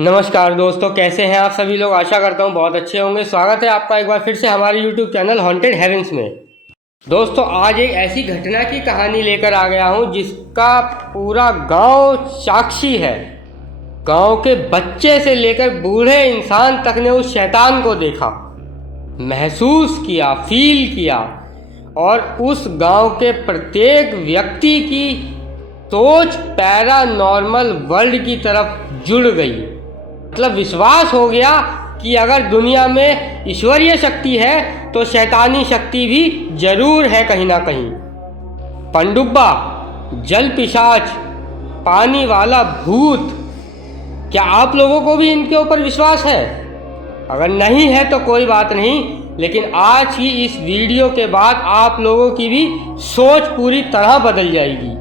नमस्कार दोस्तों, कैसे हैं आप सभी लोग। आशा करता हूँ बहुत अच्छे होंगे। स्वागत है आपका एक बार फिर से हमारे YouTube चैनल हॉन्टेड हेवेंस में। दोस्तों, आज एक ऐसी घटना की कहानी लेकर आ गया हूँ जिसका पूरा गांव साक्षी है। गांव के बच्चे से लेकर बूढ़े इंसान तक ने उस शैतान को देखा, महसूस किया, फील किया और उस गांव के प्रत्येक व्यक्ति की सोच पैरानॉर्मल वर्ल्ड की तरफ जुड़ गई। मतलब विश्वास हो गया कि अगर दुनिया में ईश्वरीय शक्ति है तो शैतानी शक्ति भी जरूर है कहीं ना कहीं। पनडुब्बा, जल पिशाच, पानी वाला भूत, क्या आप लोगों को भी इनके ऊपर विश्वास है? अगर नहीं है तो कोई बात नहीं, लेकिन आज की इस वीडियो के बाद आप लोगों की भी सोच पूरी तरह बदल जाएगी।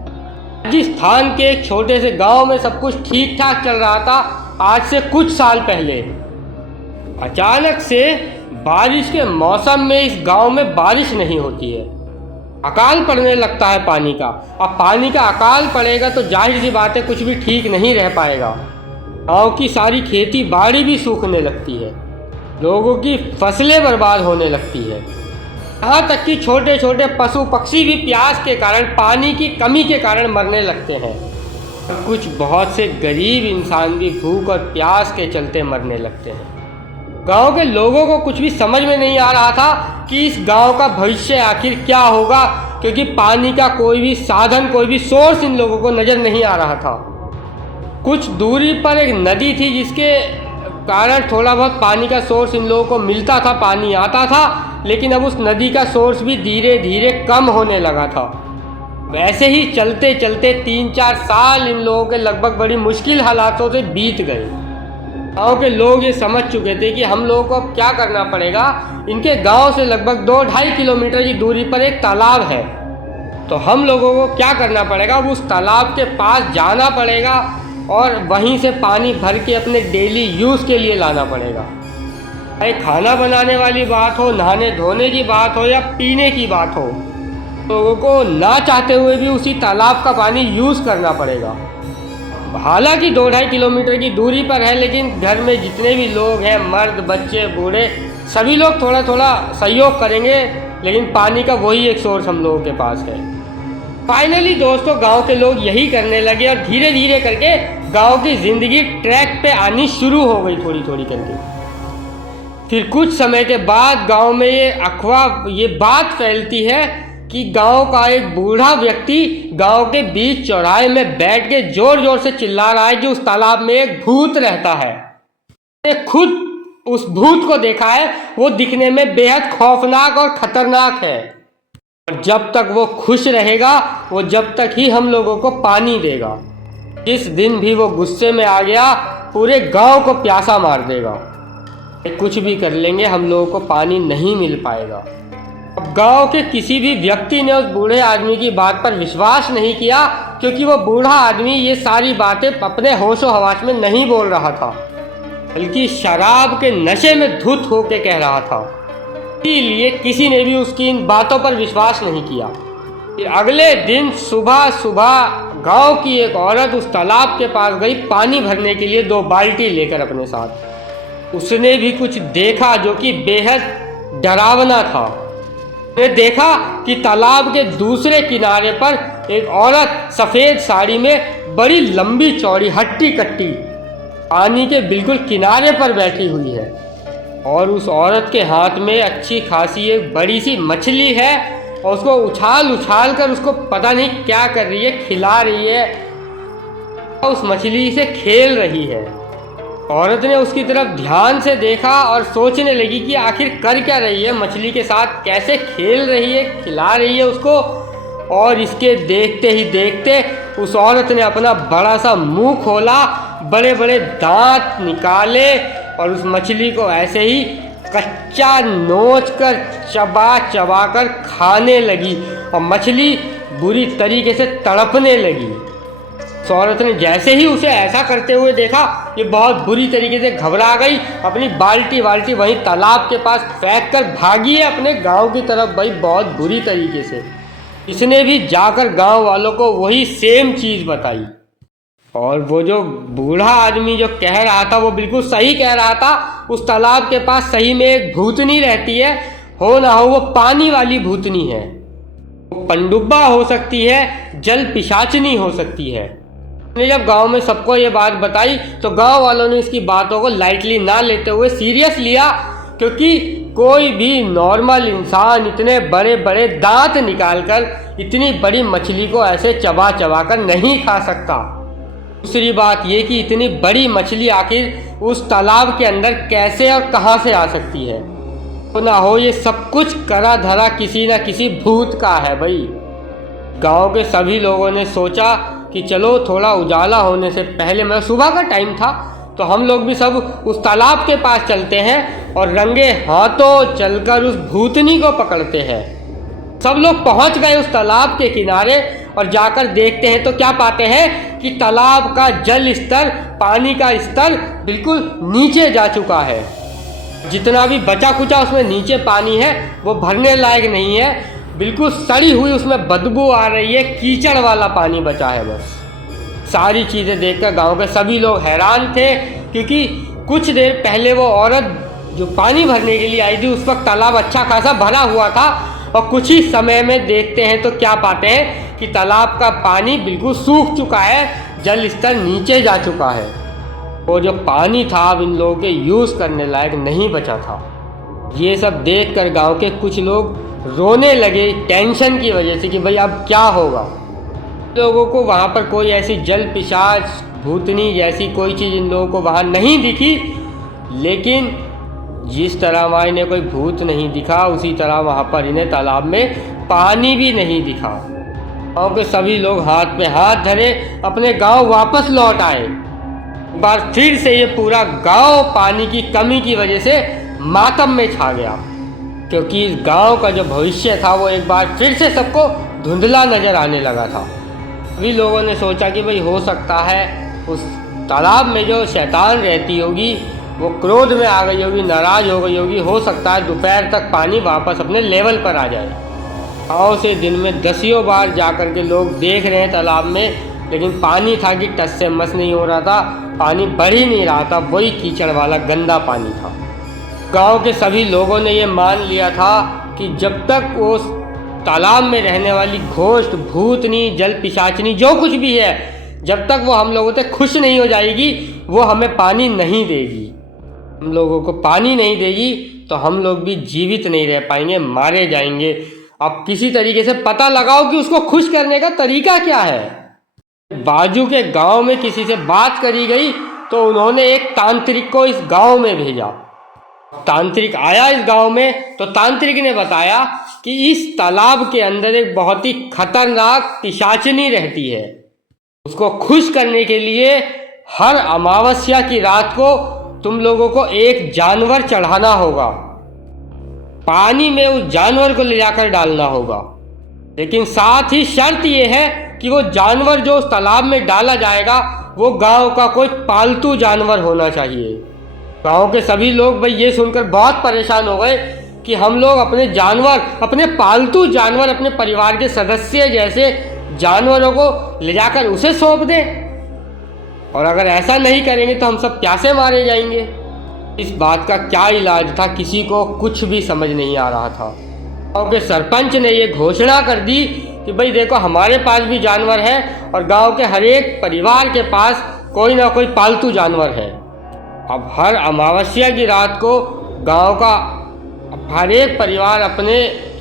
राजस्थान के एक छोटे से गांव में सब कुछ ठीक ठाक चल रहा था। आज से कुछ साल पहले अचानक से बारिश के मौसम में इस गांव में बारिश नहीं होती है, अकाल पड़ने लगता है पानी का। अब पानी का अकाल पड़ेगा तो जाहिर सी बात है कुछ भी ठीक नहीं रह पाएगा। गांव की सारी खेती बाड़ी भी सूखने लगती है, लोगों की फसलें बर्बाद होने लगती है, यहाँ तक कि छोटे छोटे पशु पक्षी भी प्यास के कारण, पानी की कमी के कारण मरने लगते हैं। कुछ बहुत से गरीब इंसान भी भूख और प्यास के चलते मरने लगते हैं। गांव के लोगों को कुछ भी समझ में नहीं आ रहा था कि इस गांव का भविष्य आखिर क्या होगा, क्योंकि पानी का कोई भी साधन, कोई भी सोर्स इन लोगों को नजर नहीं आ रहा था। कुछ दूरी पर एक नदी थी जिसके कारण थोड़ा बहुत पानी का सोर्स इन लोगों को मिलता था, पानी आता था, लेकिन अब उस नदी का सोर्स भी धीरे धीरे कम होने लगा था। वैसे ही चलते चलते 3-4 साल इन लोगों के लगभग बड़ी मुश्किल हालातों से बीत गए। गाँव के लोग ये समझ चुके थे कि हम लोगों को अब क्या करना पड़ेगा। इनके गांव से लगभग 2-2.5 किलोमीटर की दूरी पर एक तालाब है, तो हम लोगों को क्या करना पड़ेगा, उस तालाब के पास जाना पड़ेगा और वहीं से पानी भर के अपने डेली यूज़ के लिए लाना पड़ेगा। चाहे खाना बनाने वाली बात हो, नहाने धोने की बात हो या पीने की बात हो, लोगों को ना चाहते हुए भी उसी तालाब का पानी यूज़ करना पड़ेगा। हालांकि 2-2.5 किलोमीटर की दूरी पर है, लेकिन घर में जितने भी लोग हैं, मर्द, बच्चे, बूढ़े, सभी लोग थोड़ा थोड़ा सहयोग करेंगे, लेकिन पानी का वही एक सोर्स हम लोगों के पास है। फाइनली दोस्तों, गांव के लोग यही करने लगे और धीरे धीरे करके गांव की ज़िंदगी ट्रैक पे आनी शुरू हो गई, थोड़ी थोड़ी करके। फिर कुछ समय के बाद गांव में ये बात फैलती है कि गांव का एक बूढ़ा व्यक्ति गांव के बीच चौराहे में बैठ के जोर जोर से चिल्ला रहा है कि उस तालाब में एक भूत रहता है। मैंने खुद उस भूत को देखा है, वो दिखने में बेहद खौफनाक और खतरनाक है। और जब तक वो खुश रहेगा, वो जब तक ही हम लोगों को पानी देगा। जिस दिन भी वो गुस्से में आ गया, पूरे गांव को प्यासा मार देगा। कुछ भी कर लेंगे, हम लोगों को पानी नहीं मिल पाएगा। अब गांव के किसी भी व्यक्ति ने उस बूढ़े आदमी की बात पर विश्वास नहीं किया, क्योंकि वो बूढ़ा आदमी ये सारी बातें अपने होशो हवास में नहीं बोल रहा था, बल्कि शराब के नशे में धुत होकर कह रहा था। इसीलिए किसी ने भी उसकी इन बातों पर विश्वास नहीं किया। फिर अगले दिन सुबह सुबह गांव की एक औरत उस तालाब के पास गई पानी भरने के लिए, 2 बाल्टी लेकर अपने साथ। उसने भी कुछ देखा जो कि बेहद डरावना था। उसने देखा कि तालाब के दूसरे किनारे पर एक औरत सफ़ेद साड़ी में बड़ी लंबी चौड़ी हट्टी कट्टी पानी के बिल्कुल किनारे पर बैठी हुई है, और उस औरत के हाथ में अच्छी खासी एक बड़ी सी मछली है, और उसको उछाल उछाल कर उसको पता नहीं क्या कर रही है, खिला रही है, उस मछली से खेल रही है। औरत ने उसकी तरफ ध्यान से देखा और सोचने लगी कि आखिर कर क्या रही है, मछली के साथ कैसे खेल रही है, खिला रही है उसको। और इसके देखते ही देखते उस औरत ने अपना बड़ा सा मुंह खोला, बड़े बड़े दांत निकाले और उस मछली को ऐसे ही कच्चा नोच कर चबा चबा कर खाने लगी, और मछली बुरी तरीके से तड़पने लगी। औरत ने जैसे ही उसे ऐसा करते हुए देखा, ये बहुत बुरी तरीके से घबरा गई, अपनी बाल्टी वहीं तालाब के पास फेंक कर भागी है अपने गांव की तरफ, भाई बहुत बुरी तरीके से। इसने भी जाकर गांव वालों को वही सेम चीज़ बताई। और वो जो बूढ़ा आदमी जो कह रहा था वो बिल्कुल सही कह रहा था। उस तालाब के पास सही में एक भूतनी रहती है, हो ना हो वो पानी वाली भूतनी है। वो पनडुब्बा हो सकती है, जल पिशाचनी हो सकती है। ने जब गांव में सबको ये बात बताई तो गांव वालों ने इसकी बातों को लाइटली ना लेते हुए सीरियस लिया, क्योंकि कोई भी नॉर्मल इंसान इतने बड़े बड़े दांत निकालकर इतनी बड़ी मछली को ऐसे चबा चबा कर नहीं खा सकता। दूसरी बात ये कि इतनी बड़ी मछली आखिर उस तालाब के अंदर कैसे और कहां से आ सकती है। तो ना हो ये सब कुछ करा धरा किसी न किसी भूत का है भाई। गांव के सभी लोगों ने सोचा कि चलो थोड़ा उजाला होने से पहले, मतलब सुबह का टाइम था, तो हम लोग भी सब उस तालाब के पास चलते हैं और रंगे हाथों चलकर उस भूतनी को पकड़ते हैं। सब लोग पहुंच गए उस तालाब के किनारे और जाकर देखते हैं तो क्या पाते हैं कि तालाब का जल स्तर, पानी का स्तर बिल्कुल नीचे जा चुका है। जितना भी बचा कुचा उसमें नीचे पानी है वो भरने लायक नहीं है, बिल्कुल सड़ी हुई उसमें बदबू आ रही है, कीचड़ वाला पानी बचा है बस। सारी चीज़ें देखकर गांव के सभी लोग हैरान थे, क्योंकि कुछ देर पहले वो औरत जो पानी भरने के लिए आई थी उस वक्त तालाब अच्छा खासा भरा हुआ था, और कुछ ही समय में देखते हैं तो क्या पाते हैं कि तालाब का पानी बिल्कुल सूख चुका है, जल स्तर नीचे जा चुका है। वो जो पानी था अब इन लोगों के यूज़ करने लायक नहीं बचा था। ये सब देखकर गांव के कुछ लोग रोने लगे टेंशन की वजह से कि भाई अब क्या होगा। लोगों को वहाँ पर कोई ऐसी जल पिशाच भूतनी जैसी कोई चीज़ इन लोगों को वहाँ नहीं दिखी, लेकिन जिस तरह वहाँ इन्हें कोई भूत नहीं दिखा उसी तरह वहाँ पर इन्हें तालाब में पानी भी नहीं दिखा। गाँव के सभी लोग हाथ पे हाथ धरे अपने गांव वापस लौट आए। एक बार फिर से ये पूरा गांव पानी की कमी की वजह से मातम में छा गया, क्योंकि इस गांव का जो भविष्य था वो एक बार फिर से सबको धुंधला नजर आने लगा था। सभी लोगों ने सोचा कि भाई हो सकता है उस तालाब में जो शैतान रहती होगी वो क्रोध में आ गई होगी, नाराज हो गई होगी, हो सकता है दोपहर तक पानी वापस अपने लेवल पर आ जाए। गाँव से दिन में दसियों बार जा कर के लोग देख रहे हैं तालाब में, लेकिन पानी था कि टस से मस नहीं हो रहा था, पानी बढ़ ही नहीं रहा था, वही कीचड़ वाला गंदा पानी था। गांव के सभी लोगों ने ये मान लिया था कि जब तक वो तालाब में रहने वाली घोस्ट भूतनी जल पिशाचनी जो कुछ भी है, जब तक वो हम लोगों से खुश नहीं हो जाएगी वो हमें पानी नहीं देगी। हम लोगों को पानी नहीं देगी तो हम लोग भी जीवित नहीं रह पाएंगे, मारे जाएंगे। अब किसी तरीके से पता लगाओ कि उसको खुश करने का तरीका क्या है। बाजू के गांव में किसी से बात करी गई तो उन्होंने एक तांत्रिक को इस गांव में भेजा। तांत्रिक आया इस गांव में तो तांत्रिक ने बताया कि इस तालाब के अंदर एक बहुत ही खतरनाक पिशाचनी रहती है। उसको खुश करने के लिए हर अमावस्या की रात को तुम लोगों को एक जानवर चढ़ाना होगा, पानी में उस जानवर को ले जाकर डालना होगा, लेकिन साथ ही शर्त यह है कि वो जानवर जो उस तालाब में डाला जाएगा वो गांव का कोई पालतू जानवर होना चाहिए। गांव के सभी लोग भाई ये सुनकर बहुत परेशान हो गए कि हम लोग अपने जानवर, अपने पालतू जानवर, अपने परिवार के सदस्य जैसे जानवरों को ले जाकर उसे सौंप दें, और अगर ऐसा नहीं करेंगे तो हम सब प्यासे मारे जाएंगे। इस बात का क्या इलाज था किसी को कुछ भी समझ नहीं आ रहा था। गांव के सरपंच ने ये घोषणा कर दी कि भाई देखो हमारे पास भी जानवर है और गांव के हर एक परिवार के पास कोई ना कोई पालतू जानवर है। अब हर अमावस्या की रात को गांव का हर एक परिवार अपने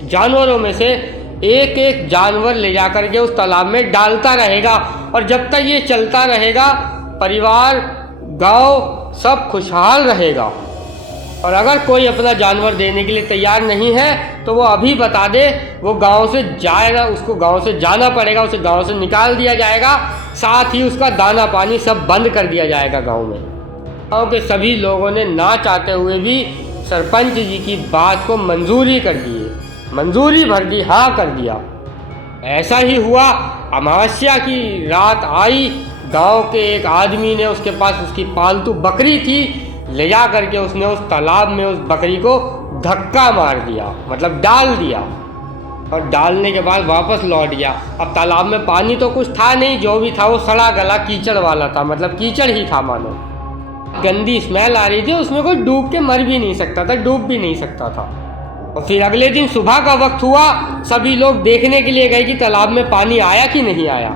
जानवरों में से एक एक जानवर ले जाकर के उस तालाब में डालता रहेगा, और जब तक ये चलता रहेगा परिवार, गांव सब खुशहाल रहेगा। और अगर कोई अपना जानवर देने के लिए तैयार नहीं है तो वो अभी बता दे, वो गांव से जाएगा, उसको गांव से जाना पड़ेगा, उसे गांव से निकाल दिया जाएगा, साथ ही उसका दाना पानी सब बंद कर दिया जाएगा गांव में। गांव के सभी लोगों ने ना चाहते हुए भी सरपंच जी की बात को मंजूरी कर दी, मंजूरी भर दी, हाँ कर दिया। ऐसा ही हुआ। अमावस्या की रात आई, गांव के एक आदमी ने, उसके पास उसकी पालतू बकरी थी, ले जा करके उसने उस तालाब में उस बकरी को धक्का मार दिया, मतलब डाल दिया। और डालने के बाद वापस लौट गया। अब तालाब में पानी तो कुछ था नहीं, जो भी था वो सड़ा गला कीचड़ वाला था, मतलब कीचड़ ही था मानो। गंदी स्मेल आ रही थी, उसमें कोई डूब के मर भी नहीं सकता था, डूब भी नहीं सकता था। और फिर अगले दिन सुबह का वक्त हुआ, सभी लोग देखने के लिए गए कि तालाब में पानी आया कि नहीं आया।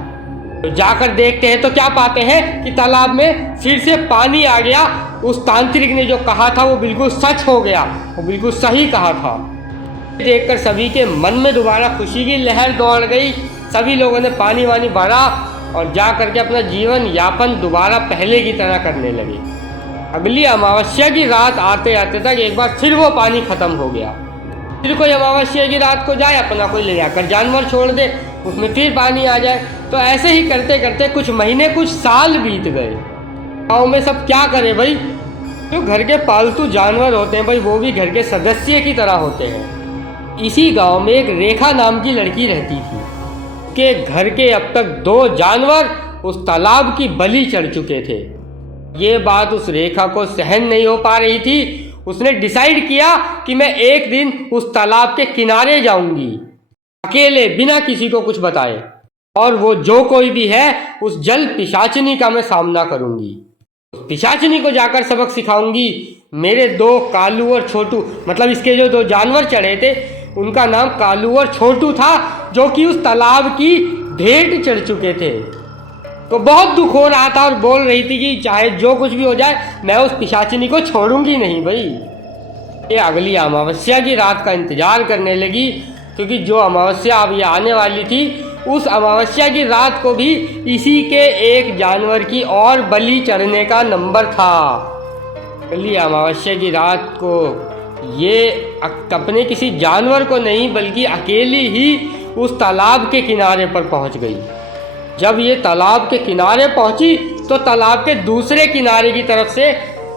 तो जाकर देखते हैं तो क्या पाते हैं कि तालाब में फिर से पानी आ गया। उस तांत्रिक ने जो कहा था वो बिल्कुल सच हो गया, वो बिल्कुल सही कहा था। देखकर सभी के मन में दोबारा खुशी की लहर दौड़ गई। सभी लोगों ने पानी वानी भरा और जा करके अपना जीवन यापन दोबारा पहले की तरह करने लगे। अगली अमावस्या की रात आते आते तक एक बार फिर वो पानी खत्म हो गया। फिर कोई अमावस्या की रात को जाए, अपना कोई ले जाकर जानवर छोड़ दे, उसमें फिर पानी आ जाए। तो ऐसे ही करते करते कुछ महीने कुछ साल बीत गए। गाँव में सब क्या करे भाई, जो घर के पालतू जानवर होते हैं भाई वो भी घर के सदस्य की तरह होते हैं। इसी गांव में एक रेखा नाम की लड़की रहती थी। के घर के अब तक 2 जानवर उस तालाब की बलि चढ़ चुके थे। ये बात उस रेखा को सहन नहीं हो पा रही थी। उसने डिसाइड किया कि मैं एक दिन उस तालाब के किनारे जाऊंगी, अकेले, बिना किसी को कुछ बताए, और वो जो कोई भी है उस जल पिशाचिनी का मैं सामना करूंगी। पिशाचिनी को जाकर सबक सिखाऊंगी। मेरे 2 कालू और छोटू, मतलब इसके जो 2 जानवर चढ़े थे उनका नाम कालू और छोटू था, जो कि उस तालाब की भेंट चढ़ चुके थे। तो बहुत दुख हो रहा था और बोल रही थी कि चाहे जो कुछ भी हो जाए मैं उस पिशाचिनी को छोड़ूंगी नहीं भाई। ये अगली अमावस्या की रात का इंतजार करने लगी, क्योंकि जो अमावस्या अब ये आने वाली थी उस अमावस्या की रात को भी इसी के एक जानवर की और बलि चढ़ने का नंबर था। अगली अमावस्या की रात को ये अपने किसी जानवर को नहीं बल्कि अकेली ही उस तालाब के किनारे पर पहुंच गई। जब ये तालाब के किनारे पहुंची तो तालाब के दूसरे किनारे की तरफ से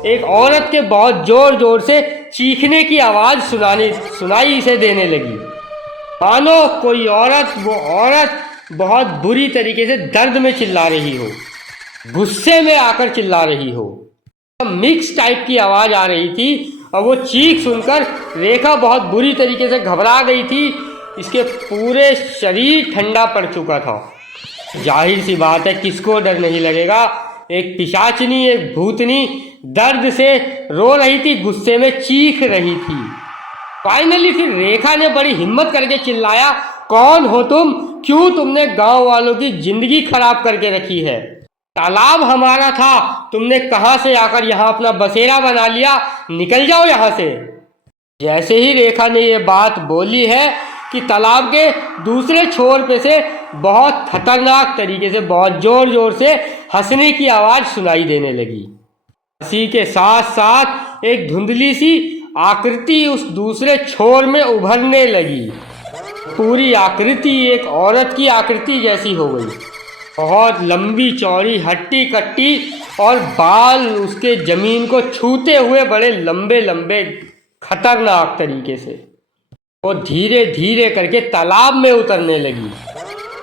एक औरत के बहुत जोर जोर से चीखने की आवाज़ सुनाई इसे देने लगी। मानो कोई औरत, वो औरत बहुत बुरी तरीके से दर्द में चिल्ला रही हो, गुस्से में आकर चिल्ला रही हो। मिक्स टाइप की आवाज़ आ रही थी और वो चीख सुनकर रेखा बहुत बुरी तरीके से घबरा गई थी। इसके पूरे शरीर ठंडा पड़ चुका था। जाहिर सी बात है, किसको डर नहीं लगेगा। एक पिशाचिनी, एक भूतनी दर्द से रो रही थी, गुस्से में चीख रही थी। फाइनली फिर रेखा ने बड़ी हिम्मत करके चिल्लाया, कौन हो तुम? क्यों तुमने गांव वालों की जिंदगी खराब करके रखी है? तालाब हमारा था, तुमने कहां से आकर यहाँ अपना बसेरा बना लिया? निकल जाओ यहाँ से। जैसे ही रेखा ने ये बात बोली है कि तालाब के दूसरे छोर पे से बहुत खतरनाक तरीके से, बहुत जोर जोर से हंसने की आवाज़ सुनाई देने लगी। हंसी के साथ साथ एक धुंधली सी आकृति उस दूसरे छोर में उभरने लगी। पूरी आकृति एक औरत की आकृति जैसी हो गई। बहुत लंबी चौड़ी, हट्टी कट्टी, और बाल उसके जमीन को छूते हुए बड़े लंबे लंबे, खतरनाक तरीके से। वो धीरे धीरे करके तालाब में उतरने लगी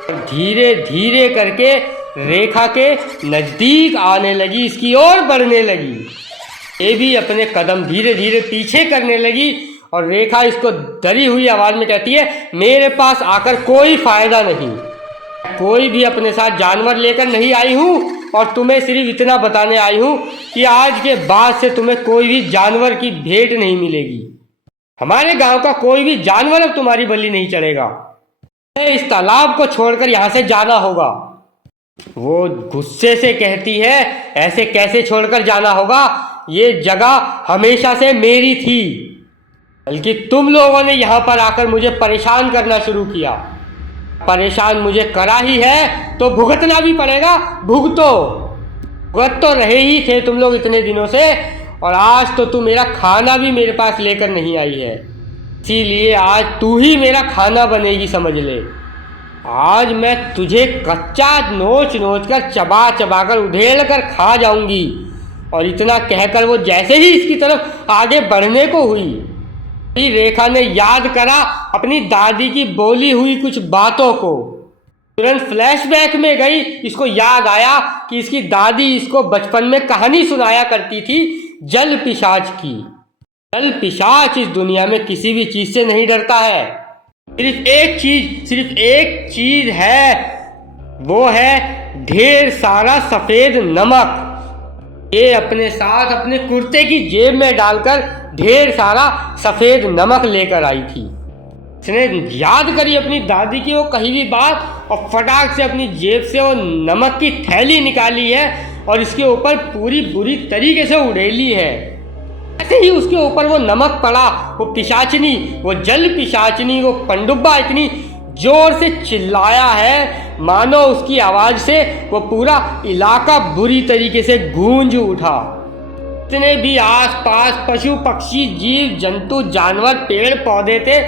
और धीरे धीरे करके रेखा के नज़दीक आने लगी, इसकी ओर बढ़ने लगी। ये भी अपने कदम धीरे धीरे पीछे करने लगी और रेखा इसको डरी हुई आवाज़ में कहती है, मेरे पास आकर कोई फ़ायदा नहीं, कोई भी अपने साथ जानवर लेकर नहीं आई हूँ, और तुम्हें सिर्फ इतना बताने आई हूँ कि आज के बाद से तुम्हें कोई भी जानवर की भेंट नहीं मिलेगी। हमारे गांव का कोई भी जानवर अब तुम्हारी बलि नहीं चढ़ेगा। इस तालाब को छोड़कर यहाँ से जाना होगा। वो गुस्से से कहती है, ऐसे कैसे छोड़कर जाना होगा? ये जगह हमेशा से मेरी थी, बल्कि तुम लोगों ने यहाँ पर आकर मुझे परेशान करना शुरू किया। परेशान मुझे करा ही है तो भुगतना भी पड़ेगा। भुगतो, भुगत तो रहे ही थे तुम लोग इतने दिनों से, और आज तो तू मेरा खाना भी मेरे पास लेकर नहीं आई है, इसीलिए आज तू ही मेरा खाना बनेगी, समझ ले। आज मैं तुझे कच्चा नोच नोच कर, चबा चबा कर, उधेड़ कर खा जाऊंगी। और इतना कहकर वो जैसे ही इसकी तरफ आगे बढ़ने को हुई, रेखा ने याद करा अपनी दादी की बोली हुई कुछ बातों को। तुरंत फ्लैशबैक में गई। इसको याद आया कि इसकी दादी इसको बचपन में कहानी सुनाया करती थी जल पिशाच की। जल पिशाच इस दुनिया में किसी भी चीज से नहीं डरता है। सिर्फ एक चीज है, वो है ढेर सारा सफेद नमक। ये अपने साथ अपने कुर्ते की जेब में डालकर ढेर सारा सफेद नमक लेकर आई थी। इसने याद करी अपनी दादी की वो कही भी बात और फटाक से अपनी जेब से वो नमक की थैली निकाली है और इसके ऊपर पूरी बुरी तरीके से उड़ेली है। ऐसे ही उसके ऊपर वो नमक पड़ा, वो पिशाचनी, वो जल पिशाचनी, वो पनडुब्बा इतनी जोर से चिल्लाया है मानो उसकी आवाज से वो पूरा इलाका बुरी तरीके से गूंज उठा। जितने भी आसपास पशु पक्षी जीव जंतु जानवर पेड़ पौधे थे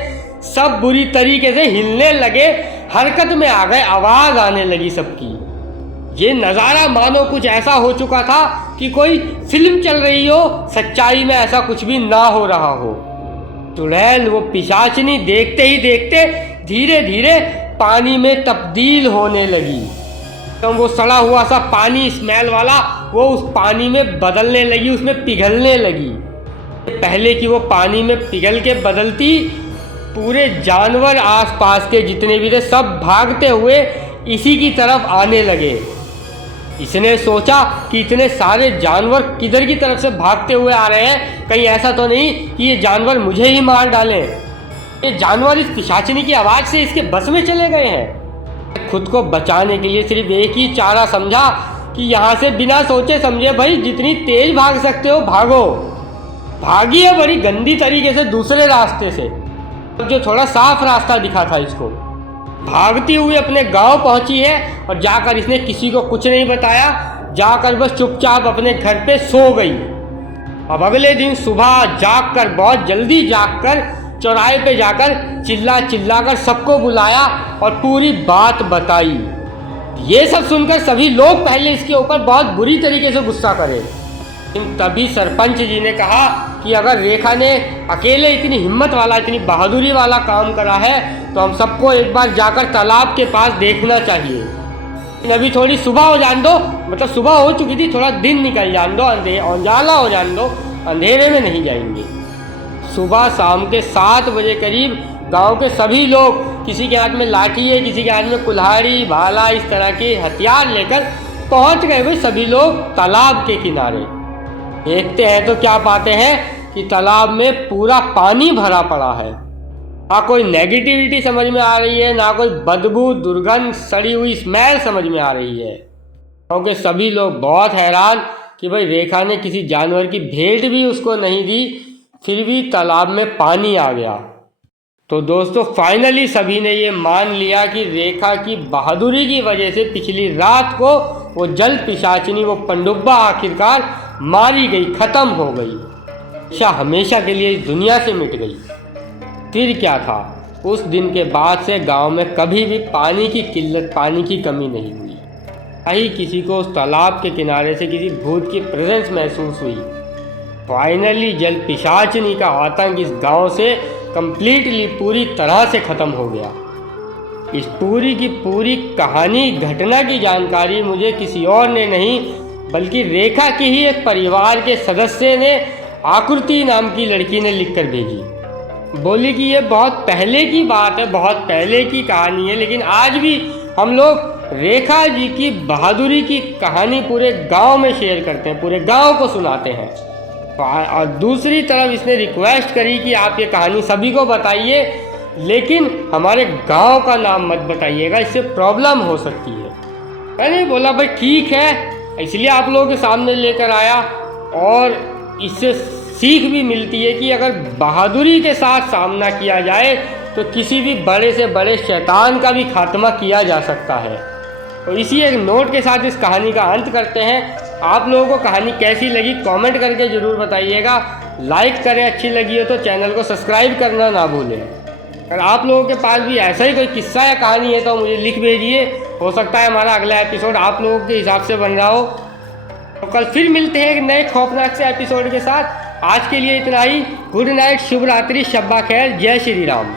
सब बुरी तरीके से हिलने लगे, हरकत में आ गए, आवाज आने लगी सबकी। ये नज़ारा मानो कुछ ऐसा हो चुका था कि कोई फिल्म चल रही हो, सच्चाई में ऐसा कुछ भी ना हो रहा हो। चुड़ैल वो पिशाचनी देखते ही देखते धीरे धीरे पानी में तब्दील होने लगी। तो वो सड़ा हुआ सा पानी स्मेल वाला वो उस पानी में बदलने लगी, उसमें पिघलने लगी। पहले की वो पानी में पिघल के बदलती, पूरे जानवर आसपास के जितने भी थे सब भागते हुए इसी की तरफ आने लगे। इसने सोचा कि इतने सारे जानवर किधर की तरफ से भागते हुए आ रहे हैं, कहीं ऐसा तो नहीं कि ये जानवर मुझे ही मार डालें। ये जानवर इस पिशाचनी की आवाज़ से इसके बस में चले गए हैं। खुद को बचाने के लिए सिर्फ एक ही चारा समझा कि यहाँ से बिना सोचे समझे भाई जितनी तेज भाग सकते हो भागो। भागी है बड़ी गंदी तरीके से दूसरे रास्ते से, जो थोड़ा साफ रास्ता दिखा था इसको। भागती हुई अपने गांव पहुंची है और जाकर इसने किसी को कुछ नहीं बताया, जाकर बस चुपचाप अपने घर पे सो गई। अब अगले दिन सुबह जागकर, बहुत जल्दी जागकर चौराहे पे जाकर चिल्ला कर सबको बुलाया और पूरी बात बताई। ये सब सुनकर सभी लोग पहले इसके ऊपर बहुत बुरी तरीके से गुस्सा करे, लेकिन तभी सरपंच जी ने कहा कि अगर रेखा ने अकेले इतनी हिम्मत वाला, इतनी बहादुरी वाला काम करा है तो हम सबको एक बार जाकर तालाब के पास देखना चाहिए। अभी थोड़ी सुबह हो जान दो, मतलब सुबह हो चुकी थी, थोड़ा दिन निकल जान दो, उजाला हो जान दो, अंधेरे में नहीं जाएंगे। सुबह शाम के 7 बजे करीब गांव के सभी लोग, किसी के हाथ में लाठी है, किसी के हाथ में कुल्हाड़ी भाला, इस तरह के हथियार लेकर पहुंच गए भाई सभी लोग तालाब के किनारे। देखते हैं तो क्या पाते हैं कि तालाब में पूरा पानी भरा पड़ा है। ना कोई नेगेटिविटी समझ में आ रही है, ना कोई बदबू दुर्गंध सड़ी हुई स्मेल समझ में आ रही है। क्योंकि सभी लोग बहुत हैरान कि भाई रेखा ने किसी जानवर की भेंट भी उसको नहीं दी, फिर भी तालाब में पानी आ गया। तो दोस्तों फाइनली सभी ने ये मान लिया कि रेखा की बहादुरी की वजह से पिछली रात को वो जल पिशाचिनी, वो पनडुब्बा आखिरकार मारी गई, खत्म हो गई, हमेशा के लिए इस दुनिया से मिट गई। फिर क्या था, उस दिन के बाद से गांव में कभी भी पानी की किल्लत, पानी की कमी नहीं हुई। कहीं किसी को उस तालाब के किनारे से किसी भूत की प्रेजेंस महसूस हुई। फाइनली जल पिशाचिनी का आतंक इस गांव से कंप्लीटली पूरी तरह से ख़त्म हो गया। इस पूरी की पूरी कहानी, घटना की जानकारी मुझे किसी और ने नहीं बल्कि रेखा की ही एक परिवार के सदस्य ने, आकृति नाम की लड़की ने लिखकर भेजी। बोली कि ये बहुत पहले की बात है, बहुत पहले की कहानी है, लेकिन आज भी हम लोग रेखा जी की बहादुरी की कहानी पूरे गांव में शेयर करते हैं, पूरे गांव को सुनाते हैं। और दूसरी तरफ इसने रिक्वेस्ट करी कि आप ये कहानी सभी को बताइए, लेकिन हमारे गांव का नाम मत बताइएगा, इससे प्रॉब्लम हो सकती है। मैंने बोला भाई ठीक है, इसलिए आप लोगों के सामने लेकर आया। और इससे सीख भी मिलती है कि अगर बहादुरी के साथ सामना किया जाए तो किसी भी बड़े से बड़े शैतान का भी खात्मा किया जा सकता है। तो इसी एक नोट के साथ इस कहानी का अंत करते हैं। आप लोगों को कहानी कैसी लगी कमेंट करके ज़रूर बताइएगा। लाइक करें, अच्छी लगी हो तो चैनल को सब्सक्राइब करना ना भूलें। अगर आप लोगों के पास भी ऐसा ही कोई किस्सा या कहानी है तो मुझे लिख भेजिए, हो सकता है हमारा अगला एपिसोड आप लोगों के हिसाब से बन रहा हो। तो कल फिर मिलते हैं एक नए खौफनाक से एपिसोड के साथ। आज के लिए इतना ही। गुड नाइट, शुभ रात्रि, शब्बा खैर, जय श्री राम।